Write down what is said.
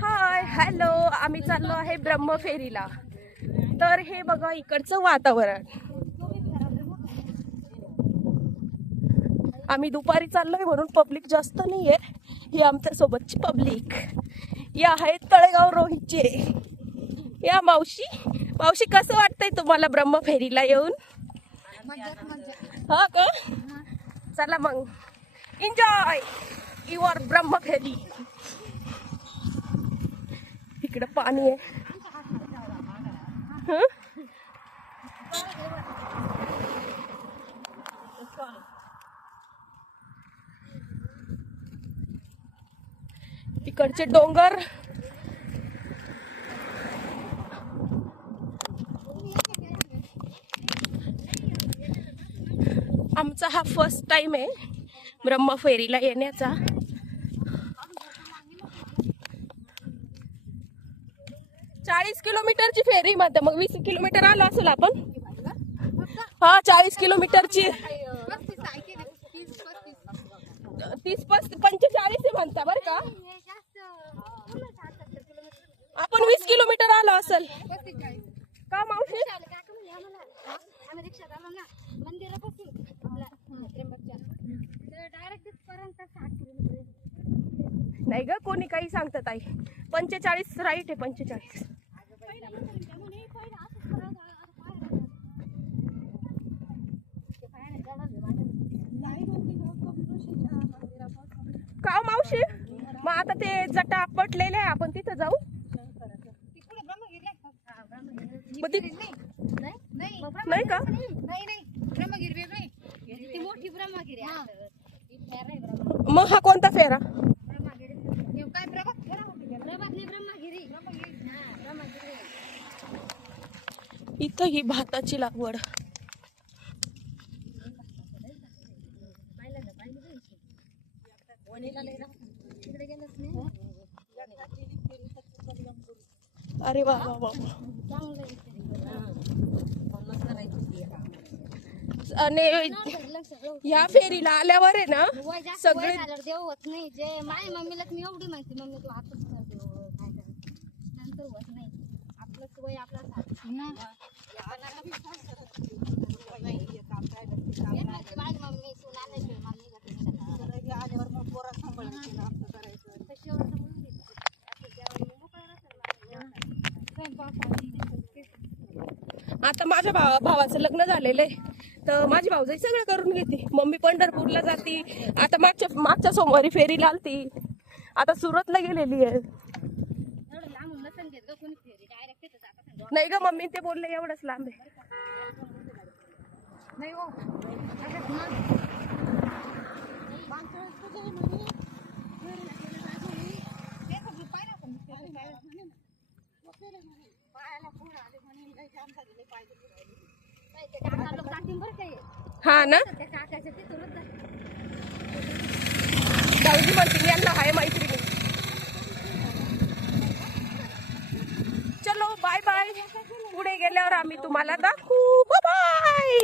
Hi hello आम्ही चाललो आहे ब्रह्मफेरीला. तर हे बघा इकडचं वातावरण. आम्ही दुपारी चाललोय म्हणून पब्लिक जास्त नाहीये. ही आमच्या सोबतची पब्लिक. या आहेत तळेगाव रोहितचे. या मावशी. मावशी कसं वाटतंय तुम्हाला ब्रह्मफेरीला येऊन? हा का? चला मग. एन्जॉय युअर ब्रह्मफेरी इकडं पाणी आहे. इकडचे डोंगर. आमचा हा फर्स्ट टाइम आहे ब्रह्मफेरीला येण्याचा. चाळीस किलोमीटरची फेरी मध्ये मग वीस किलोमीटर आलो असेल आपण. हा चाळीस किलोमीटरची. तीस पस पंचेचाळीस आहे म्हणता बरं का. आपण वीस किलोमीटर आलो असेल. का मावशी? आम्ही रिक्षात आलो ना मंदिरापासून आपल्या त्र्यंबकच्या तर डायरेक्ट तिथपर्यंत साठ किलोमीटर नाही ग कोणी काही सांगतात आई पंचेचाळीस राईट आहे पंचेचाळीस. का हो मावशी? मग आता ते जटा पटलेले आहे आपण तिथं जाऊ. नाही का? मग हा कोणता फेरा ब्रह्मगिरी हे काय प्रभात फेरा म्हणते का? प्रभातली ब्रह्मगिरी हा, ब्रह्मगिरी इथं ही भाताची लागवड. अरे वा वा वा आहे आणि लक्ष ह्या फेरीला आल्यावर आहे ना सगळे झाल्यावर देव होत नाही जे माझ्या मम्मीला मी एवढी माहिती मम्मी तू हातच कर देव हो, काय करायचं नंतर होत नाही. आपला साथ मम्मी नाही आता माझ्या भावा भावाचं लग्न झालेलं आहे. तर माझी भाऊजाई सगळं करून घेते. मम्मी पंढरपूरला जाती. आता मागच्या मागच्या सोमवारी फेरीला आलती आता सुरतला गेलेली आहे एवढं लांबून नसेल घेत गं कोणी फेरी डायरेक्ट तिथं जात असेल. नाही ग मम्मी ते बोलले एवढंच लांब आहे. नाही हो. हे म्हणे, पुढे गेल्यावर आम्ही तुम्हाला दाखवू. बाय